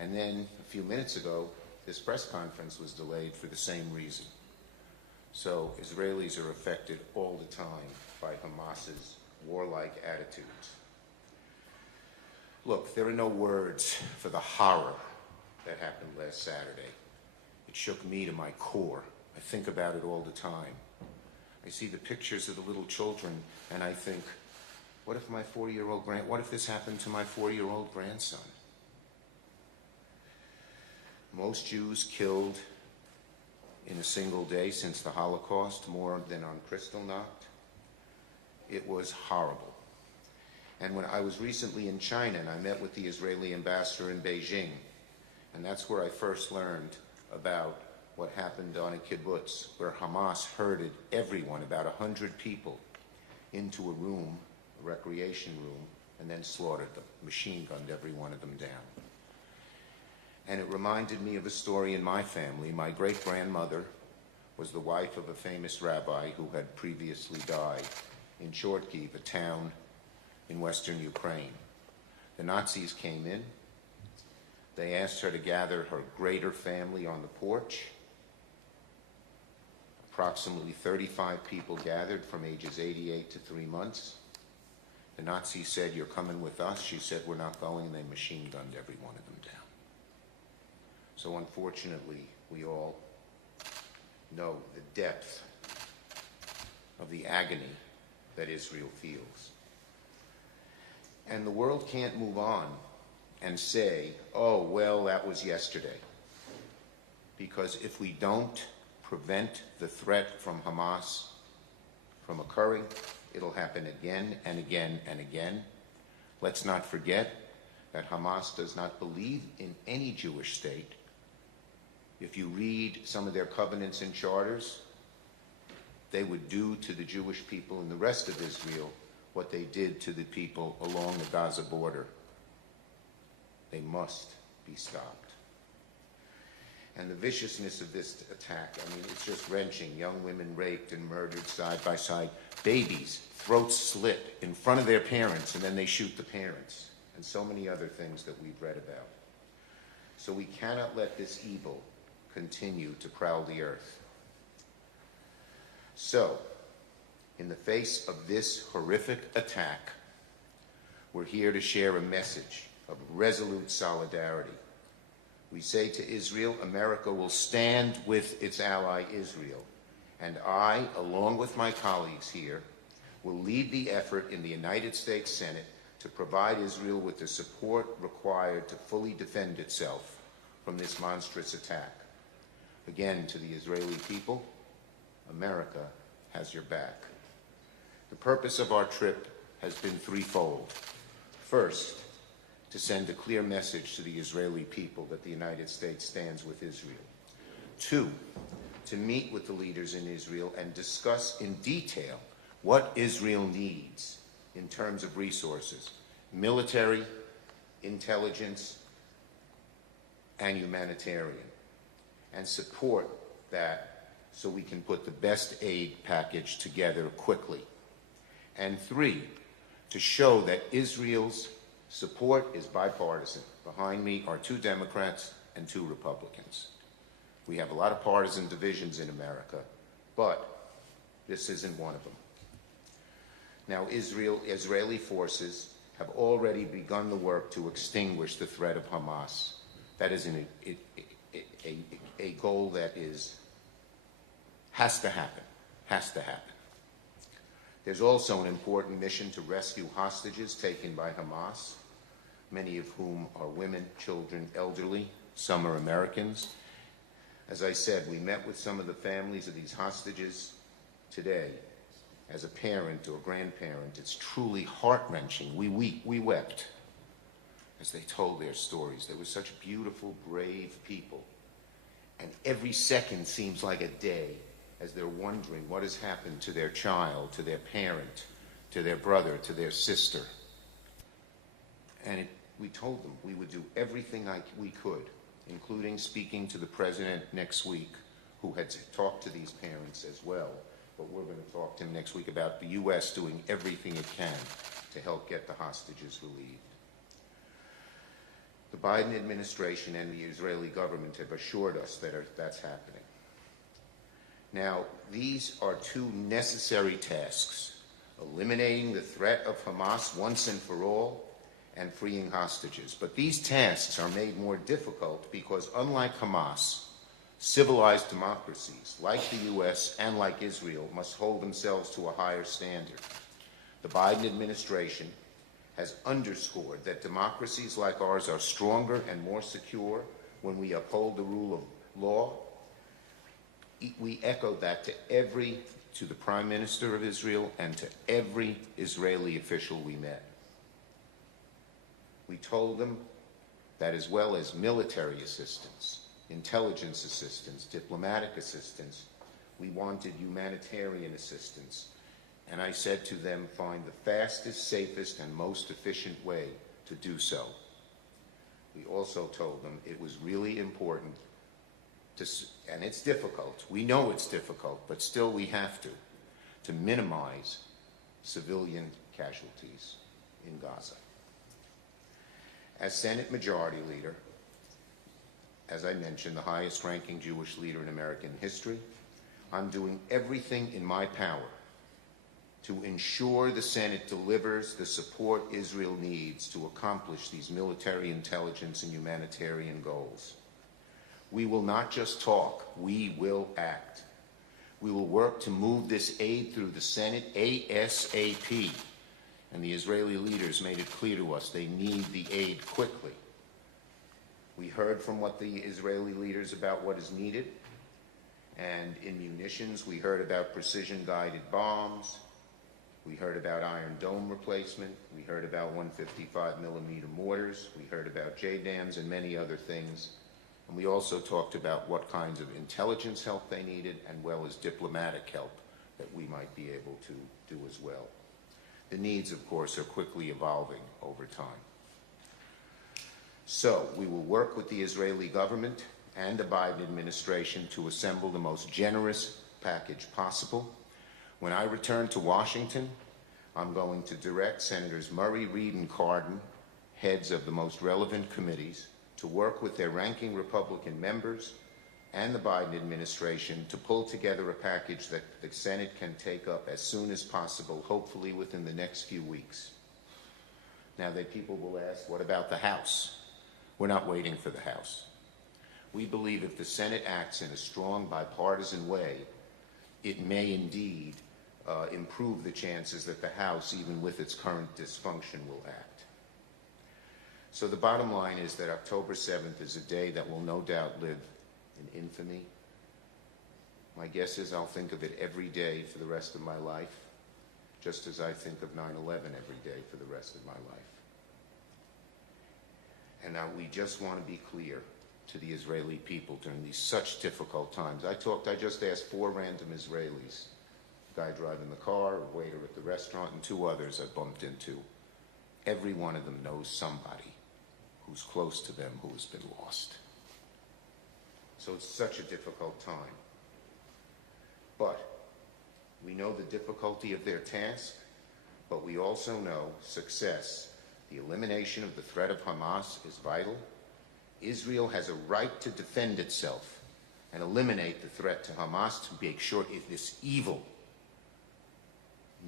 And then a few minutes ago, this press conference was delayed for the same reason. So Israelis are affected all the time by Hamas's warlike attitudes. Look, there are no words for the horror that happened last Saturday. It shook me to my core. I think about it all the time. I see the pictures of the little children, and I think, what if what if this happened to my 4-year-old grandson? Most Jews killed in a single day since the Holocaust, more than on Kristallnacht. It was horrible. And when I was recently in China, and I met with the Israeli ambassador in Beijing, and that's where I first learned about what happened on a kibbutz, where Hamas herded everyone, about 100 people, into a room, a recreation room, and then slaughtered them, machine-gunned every one of them down. And it reminded me of a story in my family. My great-grandmother was the wife of a famous rabbi who had previously died in Chortkiv, a town in western Ukraine. The Nazis came in. They asked her to gather her greater family on the porch. Approximately 35 people gathered from ages 88 to 3 months. The Nazis said, "You're coming with us." She said, "We're not going," and they machine-gunned every one of them down. So unfortunately, we all know the depth of the agony that Israel feels. And the world can't move on and say, "Oh, well, that was yesterday." Because if we don't prevent the threat from Hamas from occurring, it'll happen again and again and again. Let's not forget that Hamas does not believe in any Jewish state. If you read some of their covenants and charters, they would do to the Jewish people in the rest of Israel what they did to the people along the Gaza border. They must be stopped. And the viciousness of this attack, I mean, it's just wrenching. Young women raped and murdered side by side. Babies, throats slit in front of their parents, and then they shoot the parents. And so many other things that we've read about. So we cannot let this evil continue to prowl the earth. So, in the face of this horrific attack, we're here to share a message of resolute solidarity. We say to Israel, America will stand with its ally Israel, and I, along with my colleagues here, will lead the effort in the United States Senate to provide Israel with the support required to fully defend itself from this monstrous attack. Again, to the Israeli people, America has your back. The purpose of our trip has been threefold. First, to send a clear message to the Israeli people that the United States stands with Israel. Two, to meet with the leaders in Israel and discuss in detail what Israel needs in terms of resources, military, intelligence, and humanitarian, and support that so we can put the best aid package together quickly. And three, to show that Israel's support is bipartisan. Behind me are 2 Democrats and 2 Republicans. We have a lot of partisan divisions in America, but this isn't one of them. Now, Israeli forces have already begun the work to extinguish the threat of Hamas. That is a goal that has to happen. There's also an important mission to rescue hostages taken by Hamas, many of whom are women, children, elderly. Some are Americans. As I said, we met with some of the families of these hostages today. As a parent or grandparent, it's truly heart-wrenching. We wept as they told their stories. They were such beautiful, brave people. And every second seems like a day as they're wondering what has happened to their child, to their parent, to their brother, to their sister. And we told them we would do everything we could, including speaking to the president next week, who had talked to these parents as well. But we're going to talk to him next week about the U.S. doing everything it can to help get the hostages relieved. The Biden administration and the Israeli government have assured us that that's happening. Now, these are two necessary tasks: eliminating the threat of Hamas once and for all, and freeing hostages. But these tasks are made more difficult because, unlike Hamas, civilized democracies like the U.S. and like Israel must hold themselves to a higher standard. The Biden administration has underscored that democracies like ours are stronger and more secure when we uphold the rule of law. We echoed that to the Prime Minister of Israel and to every Israeli official we met. We told them that as well as military assistance, intelligence assistance, diplomatic assistance, we wanted humanitarian assistance. And I said to them, find the fastest, safest, and most efficient way to do so. We also told them it was really important to, and it's difficult, we know it's difficult, but still we have to minimize civilian casualties in Gaza. As Senate Majority Leader, as I mentioned, the highest-ranking Jewish leader in American history, I'm doing everything in my power to ensure the Senate delivers the support Israel needs to accomplish these military, intelligence, and humanitarian goals. We will not just talk, we will act. We will work to move this aid through the Senate ASAP, and the Israeli leaders made it clear to us they need the aid quickly. We heard from what the Israeli leaders about what is needed, and in munitions we heard about precision-guided bombs, we heard about Iron Dome replacement, we heard about 155mm mortars, we heard about JDAMs and many other things, and we also talked about what kinds of intelligence help they needed, and well as diplomatic help that we might be able to do as well. The needs, of course, are quickly evolving over time. So we will work with the Israeli government and the Biden administration to assemble the most generous package possible. When I return to Washington, I'm going to direct Senators Murray, Reid, and Cardin, heads of the most relevant committees, to work with their ranking Republican members and the Biden administration to pull together a package that the Senate can take up as soon as possible, hopefully within the next few weeks. Now, people will ask, what about the House? We're not waiting for the House. We believe if the Senate acts in a strong bipartisan way, it may indeed improve the chances that the House, even with its current dysfunction, will act. So the bottom line is that October 7th is a day that will no doubt live in infamy. My guess is I'll think of it every day for the rest of my life, just as I think of 9/11 every day for the rest of my life. And now we just want to be clear to the Israeli people during these such difficult times. I just asked 4 random Israelis, a guy driving the car, a waiter at the restaurant, and 2 others I bumped into. Every one of them knows somebody who's close to them who has been lost. So it's such a difficult time. But we know the difficulty of their task, but we also know success. The elimination of the threat of Hamas is vital. Israel has a right to defend itself and eliminate the threat to Hamas to make sure this evil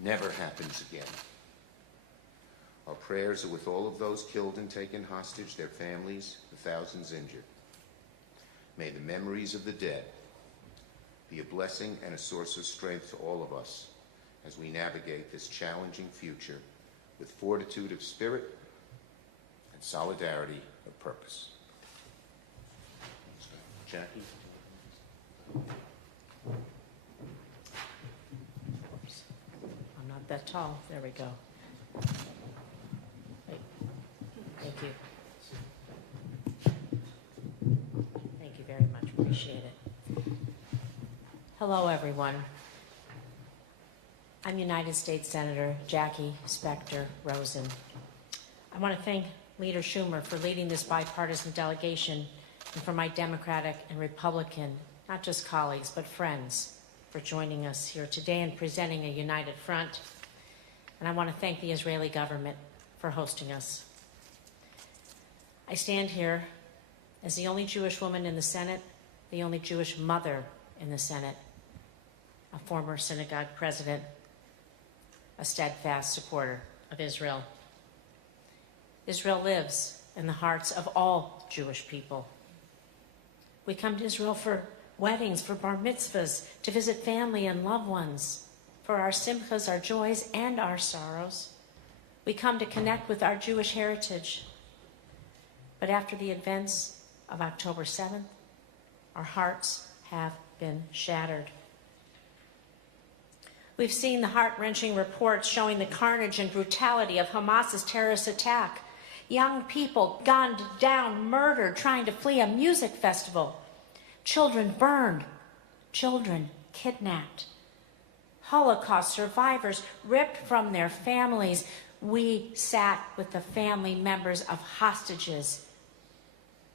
never happens again. Our prayers are with all of those killed and taken hostage, their families, the thousands injured. May the memories of the dead be a blessing and a source of strength to all of us as we navigate this challenging future with fortitude of spirit and solidarity of purpose. Jackie? Oops. I'm not that tall. There we go. Wait. Thank you. Thank you very much. Appreciate it. Hello, everyone. I'm United States Senator Jackie Specter Rosen. I want to thank Leader Schumer for leading this bipartisan delegation, and for my Democratic and Republican, not just colleagues, but friends, for joining us here today and presenting a united front. And I want to thank the Israeli government for hosting us. I stand here as the only Jewish woman in the Senate, the only Jewish mother in the Senate, a former synagogue president, a steadfast supporter of Israel. Israel lives in the hearts of all Jewish people. We come to Israel for weddings, for bar mitzvahs, to visit family and loved ones, for our simchas, our joys, and our sorrows. We come to connect with our Jewish heritage. But after the events of October 7th, our hearts have been shattered. We've seen the heart-wrenching reports showing the carnage and brutality of Hamas's terrorist attack. Young people gunned down, murdered, trying to flee a music festival. Children burned. Children kidnapped. Holocaust survivors ripped from their families. We sat with the family members of hostages.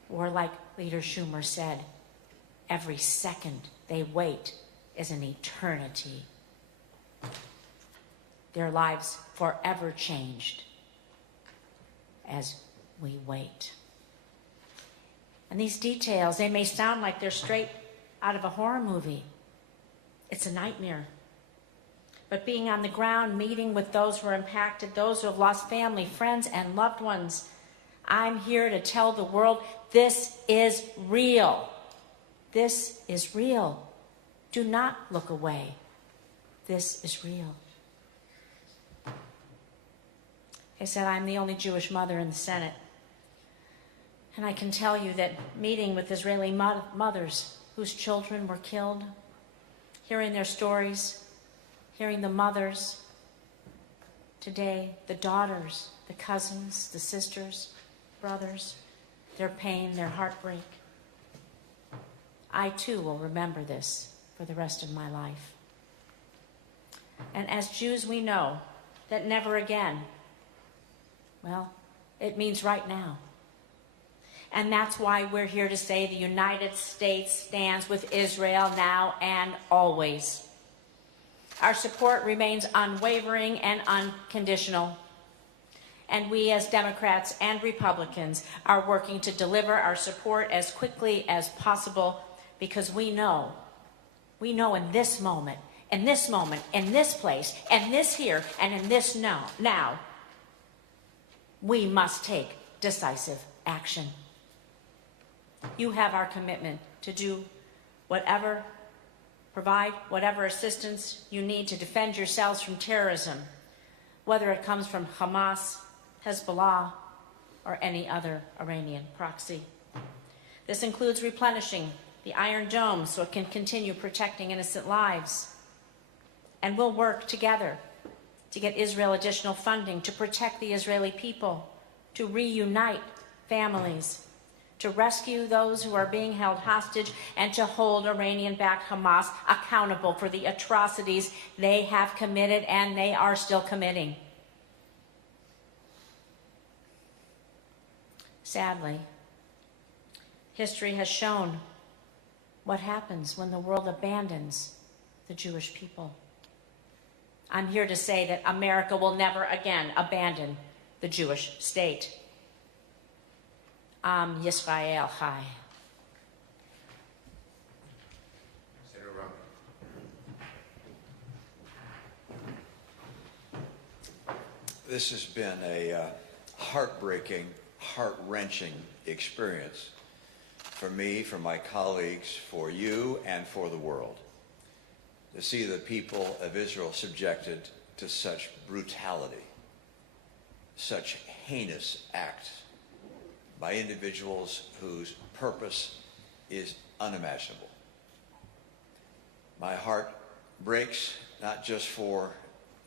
Or like Leader Schumer said, every second they wait is an eternity. Their lives forever changed as we wait. And these details, they may sound like they're straight out of a horror movie. It's a nightmare. But being on the ground, meeting with those who are impacted, those who have lost family, friends, and loved ones, I'm here to tell the world this is real. This is real. Do not look away. This is real. I said, I'm the only Jewish mother in the Senate. And I can tell you that meeting with Israeli mothers whose children were killed, hearing their stories, hearing the mothers, today, the daughters, the cousins, the sisters, brothers, their pain, their heartbreak. I too will remember this for the rest of my life. And as Jews, we know that never again, well, it means right now. And that's why we're here to say the United States stands with Israel now and always. Our support remains unwavering and unconditional. And we as Democrats and Republicans are working to deliver our support as quickly as possible because we know in this moment, in this place, and this here, and in this now, we must take decisive action. You have our commitment to do provide whatever assistance you need to defend yourselves from terrorism, whether it comes from Hamas, Hezbollah, or any other Iranian proxy. This includes replenishing the Iron Dome so it can continue protecting innocent lives. And we'll work together to get Israel additional funding to protect the Israeli people, to reunite families, to rescue those who are being held hostage, and to hold Iranian-backed Hamas accountable for the atrocities they have committed and they are still committing. Sadly, history has shown what happens when the world abandons the Jewish people. I'm here to say that America will never again abandon the Jewish state. Am Yisrael Chai. Senator Romney. This has been a heartbreaking, heart-wrenching experience for me, for my colleagues, for you, and for the world. To see the people of Israel subjected to such brutality, such heinous acts by individuals whose purpose is unimaginable. My heart breaks not just for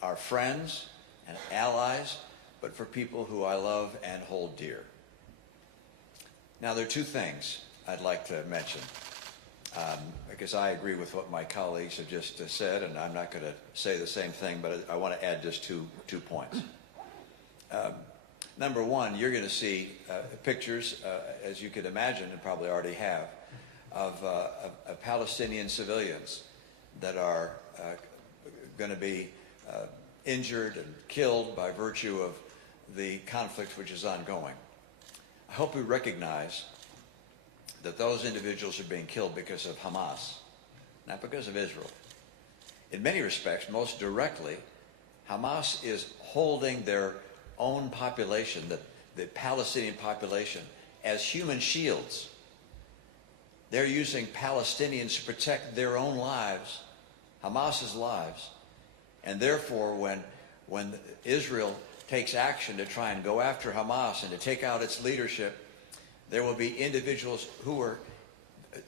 our friends and allies, but for people who I love and hold dear. Now, there are two things I'd like to mention, because I agree with what my colleagues have just said, and I'm not going to say the same thing, but I want to add just two points. Number one, you're going to see pictures, as you could imagine and probably already have, of Palestinian civilians that are going to be injured and killed by virtue of the conflict which is ongoing. I hope we recognize that those individuals are being killed because of Hamas, not because of Israel. In many respects, most directly, Hamas is holding their own population, the Palestinian population, as human shields. They're using Palestinians to protect their own lives, Hamas's lives, and therefore when Israel takes action to try and go after Hamas and to take out its leadership, there will be individuals who are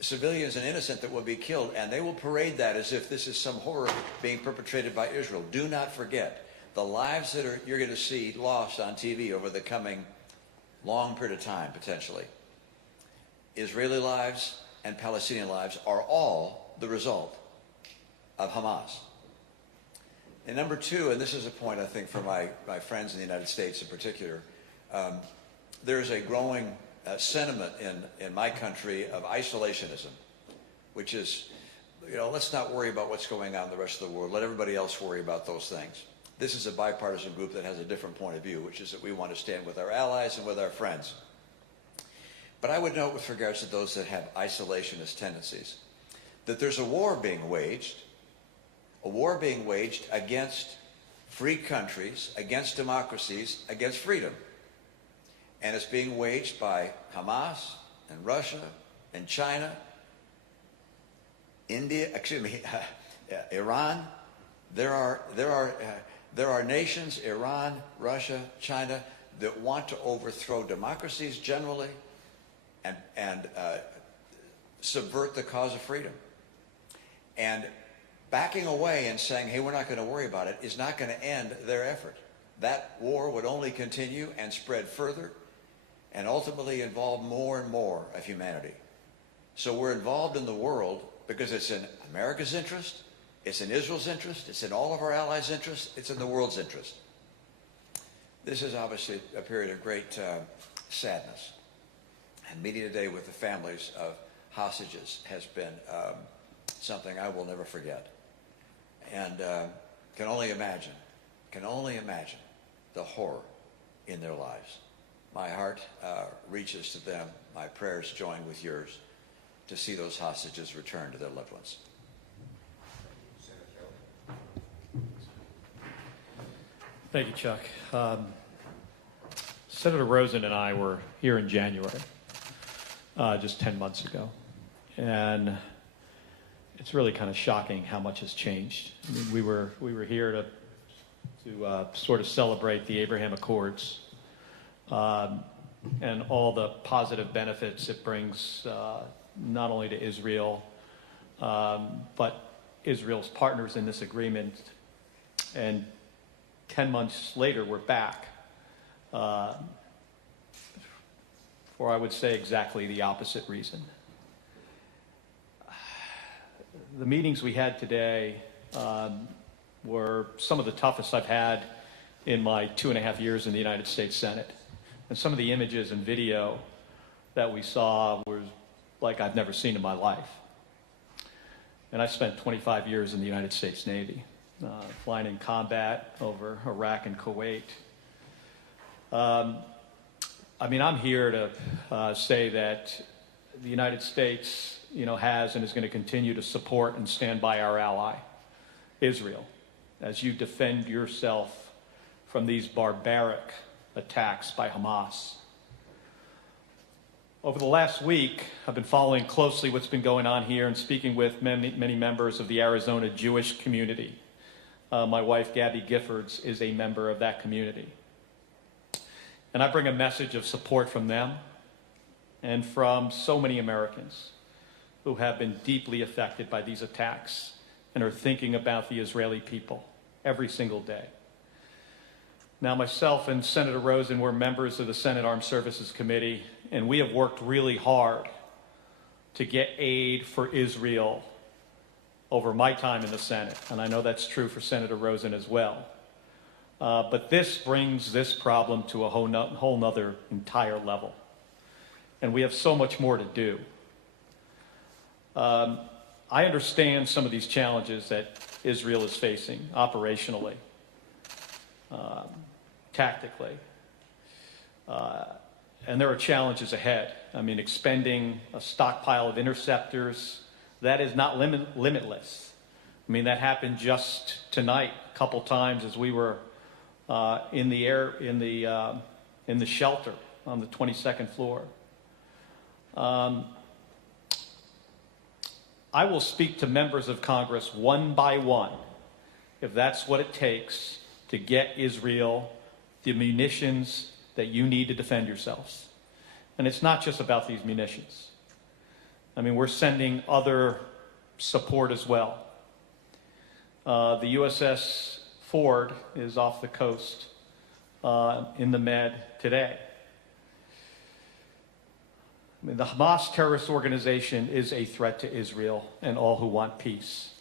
civilians and innocent that will be killed, and they will parade that as if this is some horror being perpetrated by Israel. Do not forget the lives that you're going to see lost on TV over the coming long period of time, potentially. Israeli lives and Palestinian lives are all the result of Hamas. And number two, and this is a point I think for my friends in the United States in particular, there's a growing sentiment in my country of isolationism, which is, let's not worry about what's going on in the rest of the world. Let everybody else worry about those things. This is a bipartisan group that has a different point of view, which is that we want to stand with our allies and with our friends. But I would note with regards to those that have isolationist tendencies, that there's a war being waged against free countries, against democracies, against freedom. And it's being waged by Hamas and Russia and China, Iran. There are nations, Iran, Russia, China, that want to overthrow democracies generally and subvert the cause of freedom. And backing away and saying, hey, we're not going to worry about it, is not going to end their effort. That war would only continue and spread further and ultimately involve more and more of humanity. So we're involved in the world because it's in America's interest, it's in Israel's interest, it's in all of our allies' interest, it's in the world's interest. This is obviously a period of great sadness. And meeting today with the families of hostages has been something I will never forget. And can only imagine the horror in their lives. My heart reaches to them. My prayers join with yours to see those hostages return to their loved ones. Thank you, Chuck. Senator Rosen and I were here in January, just 10 months ago. And it's really kind of shocking how much has changed. I mean, we were here to sort of celebrate the Abraham Accords and all the positive benefits it brings not only to Israel, but Israel's partners in this agreement. And 10 months later, we're back for, I would say, exactly the opposite reason. The meetings we had today were some of the toughest I've had in my 2.5 years in the United States Senate. And some of the images and video that we saw was like I've never seen in my life. And I spent 25 years in the United States Navy, flying in combat over Iraq and Kuwait. I mean, I'm here to say that the United States, has and is going to continue to support and stand by our ally, Israel, as you defend yourself from these barbaric attacks by Hamas. Over the last week, I've been following closely what's been going on here and speaking with many members of the Arizona Jewish community. My wife, Gabby Giffords, is a member of that community. And I bring a message of support from them and from so many Americans who have been deeply affected by these attacks and are thinking about the Israeli people every single day. Now, myself and Senator Rosen were members of the Senate Armed Services Committee, and we have worked really hard to get aid for Israel over my time in the Senate, and I know that's true for Senator Rosen as well. But this brings this problem to a whole nother entire level, and we have so much more to do. I understand some of these challenges that Israel is facing operationally, tactically, And there are challenges ahead. I mean, expending a stockpile of interceptors, that is not limitless. I mean, that happened just tonight a couple times as we were in the shelter on the 22nd floor. I will speak to members of Congress one by one, if that's what it takes to get Israel the munitions that you need to defend yourselves. And it's not just about these munitions. I mean, we're sending other support as well. The USS Ford is off the coast in the Med today. I mean, the Hamas terrorist organization is a threat to Israel and all who want peace.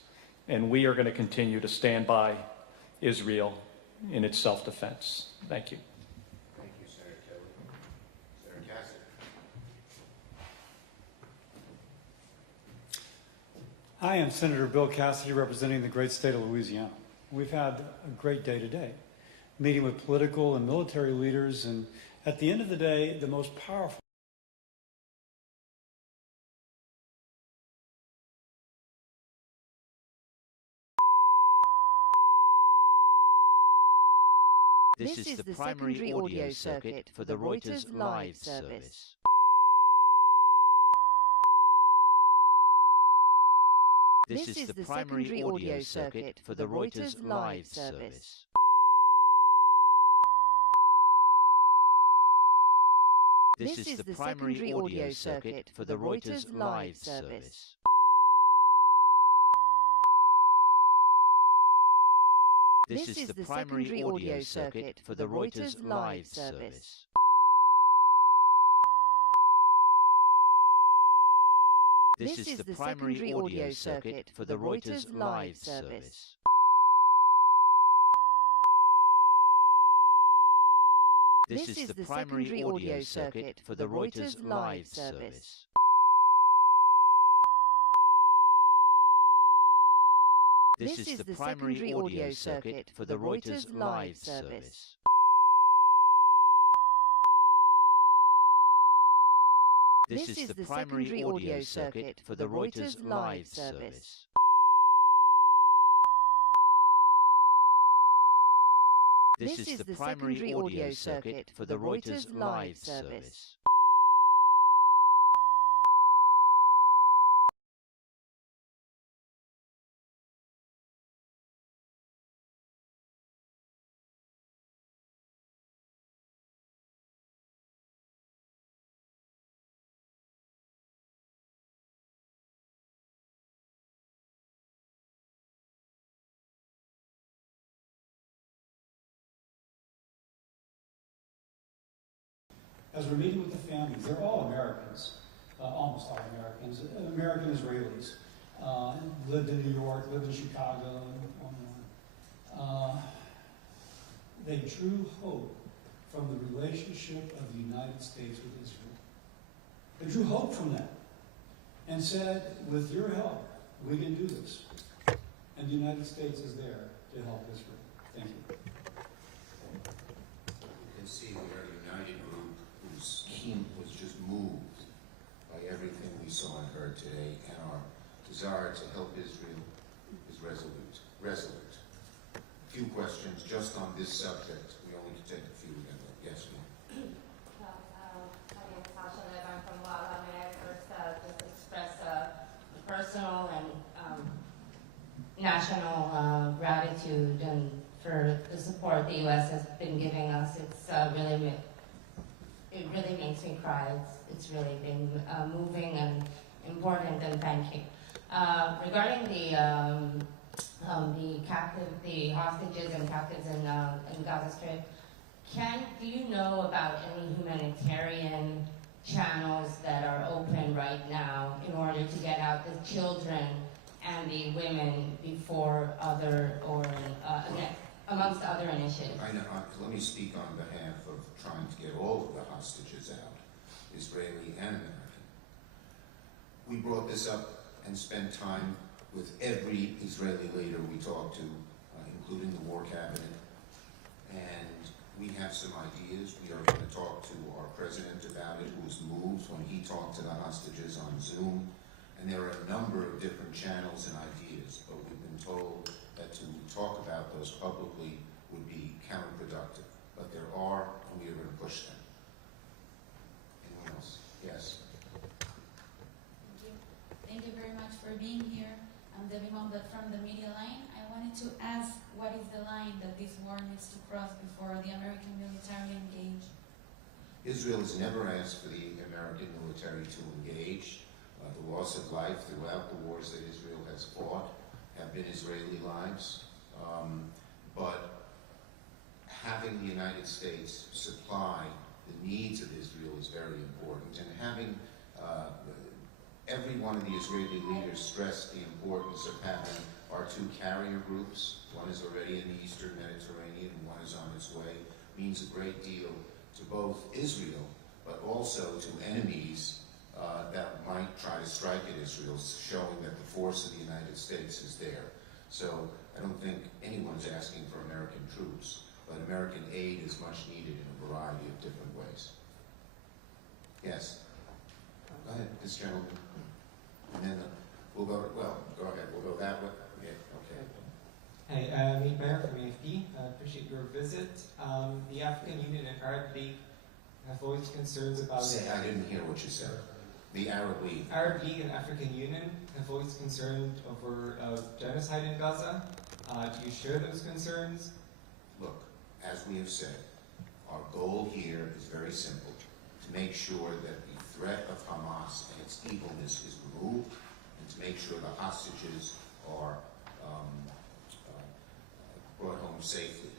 And we are going to continue to stand by Israel in its self-defense. Thank you. Thank you, Senator Kelly. Senator Cassidy. I am Senator Bill Cassidy, representing the great state of Louisiana. We've had a great day today, meeting with political and military leaders, and at the end of the day, the most powerful This is the primary audio circuit for the Reuters live service. This is the primary audio circuit for the Reuters live service. This is the primary audio circuit for the Reuters live service. This is the primary audio circuit for the Reuters live service. This is the primary audio circuit for the Reuters live service. This is the primary audio circuit for the Reuters live service. This is the primary audio circuit for the Reuters live service. This is the primary audio circuit for the Reuters live service. This is the primary audio circuit for the Reuters live service. as we're meeting with the families. They're all Americans, almost all Americans, American Israelis. Lived in New York, lived in Chicago, and on. They drew hope from the relationship of the United States with Israel. They drew hope from that and said, with your help, we can do this. And the United States is there to help Israel. Thank you. You can see we are a united group whose team was just moved by everything we saw and heard today, and our desire to help Israel is resolute. A few questions just on this subject. We only can take a few together. Yes, ma'am. My name is Tasha Liv. I'm from Gallup. May I first just express personal and national gratitude and for the support the U.S. has been giving us. It's it really makes me cry. It's really been moving and important, and thank you. Regarding the hostages and captives in Gaza Strip, do you know about any humanitarian channels that are open right now in order to get out the children and the women before amongst other initiatives? I know, let me speak on behalf of trying to get all of the hostages out, Israeli and American. We brought this up and spent time with every Israeli leader we talked to, including the War Cabinet, and We have some ideas. We are going to talk to our president about it, who was moved when he talked to the hostages on Zoom. And there are a number of different channels and ideas, but we've been told that to talk about those publicly would be counterproductive. But there are, and we are going to push them. Anyone else? Yes. Thank you. Thank you very much for being here. I'm Debbie Momblet from the Media Line. I wanted to ask, what is the line that this war needs to cross before the American military engage? Israel has never asked for the American military to engage. The loss of life throughout the wars that Israel has fought have been Israeli lives. But having the United States supply the needs of Israel is very important. And having every one of the Israeli leaders stress the importance of having our two carrier groups. One is already in the Eastern Mediterranean and one is on its way. Means a great deal to both Israel, but also to enemies that might try to strike at Israel, showing that the force of the United States is there. So I don't think anyone's asking for American troops, but American aid is much needed in a variety of different ways. Yes? Go ahead, this gentleman. And then we'll go, well, go ahead, we'll go that way. Yeah, okay. Hi, Meet Mayor from AFP. Appreciate your visit. The African Union and Arab League have voiced concerns about... I didn't hear what you said. The Arab League. Arab League and African Union have voiced concern over genocide in Gaza. Do you share those concerns? Look, as we have said, our goal here is very simple, to make sure that the threat of Hamas and its evilness is removed, and to make sure the hostages are brought home safely.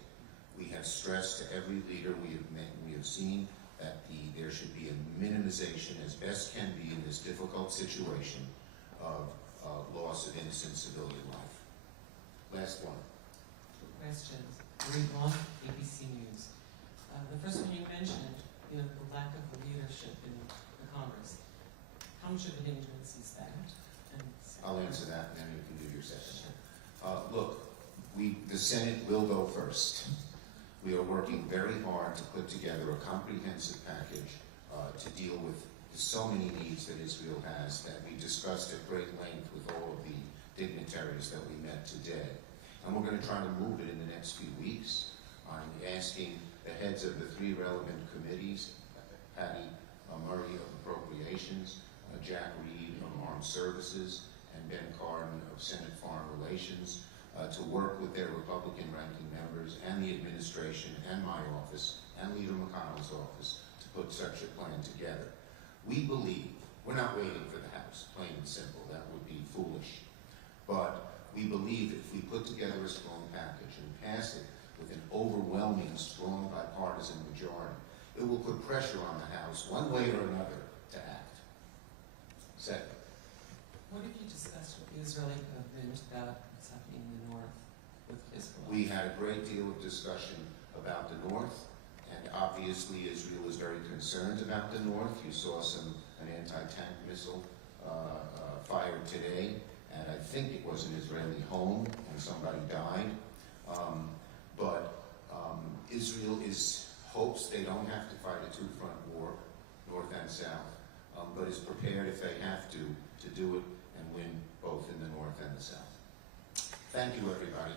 We have stressed to every leader we have met and we have seen that there should be a minimization as best can be in this difficult situation of loss of innocent civilian life. Last one. Two questions. Read one, ABC News. The first one you mentioned, the lack of leadership in the Congress. How much of an hindrance is that? And I'll answer that and then you can do your second. Look, the Senate will go first. We are working very hard to put together a comprehensive package to deal with so many needs that Israel has that we discussed at great length with all of the dignitaries that we met today. And we're going to try to move it in the next few weeks. I'm asking the heads of the three relevant committees, Patty Murray of Appropriations, Jack Reed of Armed Services, and Ben Cardin of Senate Foreign Relations, to work with their Republican ranking members and the administration and my office and Leader McConnell's office to put such a plan together. We believe, we're not waiting for the House, plain and simple, that would be foolish. But we believe if we put together a strong package and pass it with an overwhelming, strong bipartisan majority, it will put pressure on the House, one way or another, to act. Second. what have you discussed with the Israeli government about what's happening in the north with Hezbollah? We had a great deal of discussion about the north, and obviously Israel is very concerned about the north. You saw an anti-tank missile fired today, and I think it was an Israeli home, and somebody died. Israel hopes they don't have to fight a two-front war, north and south, but is prepared if they have to do it and win both in the north and the south. Thank you, everybody.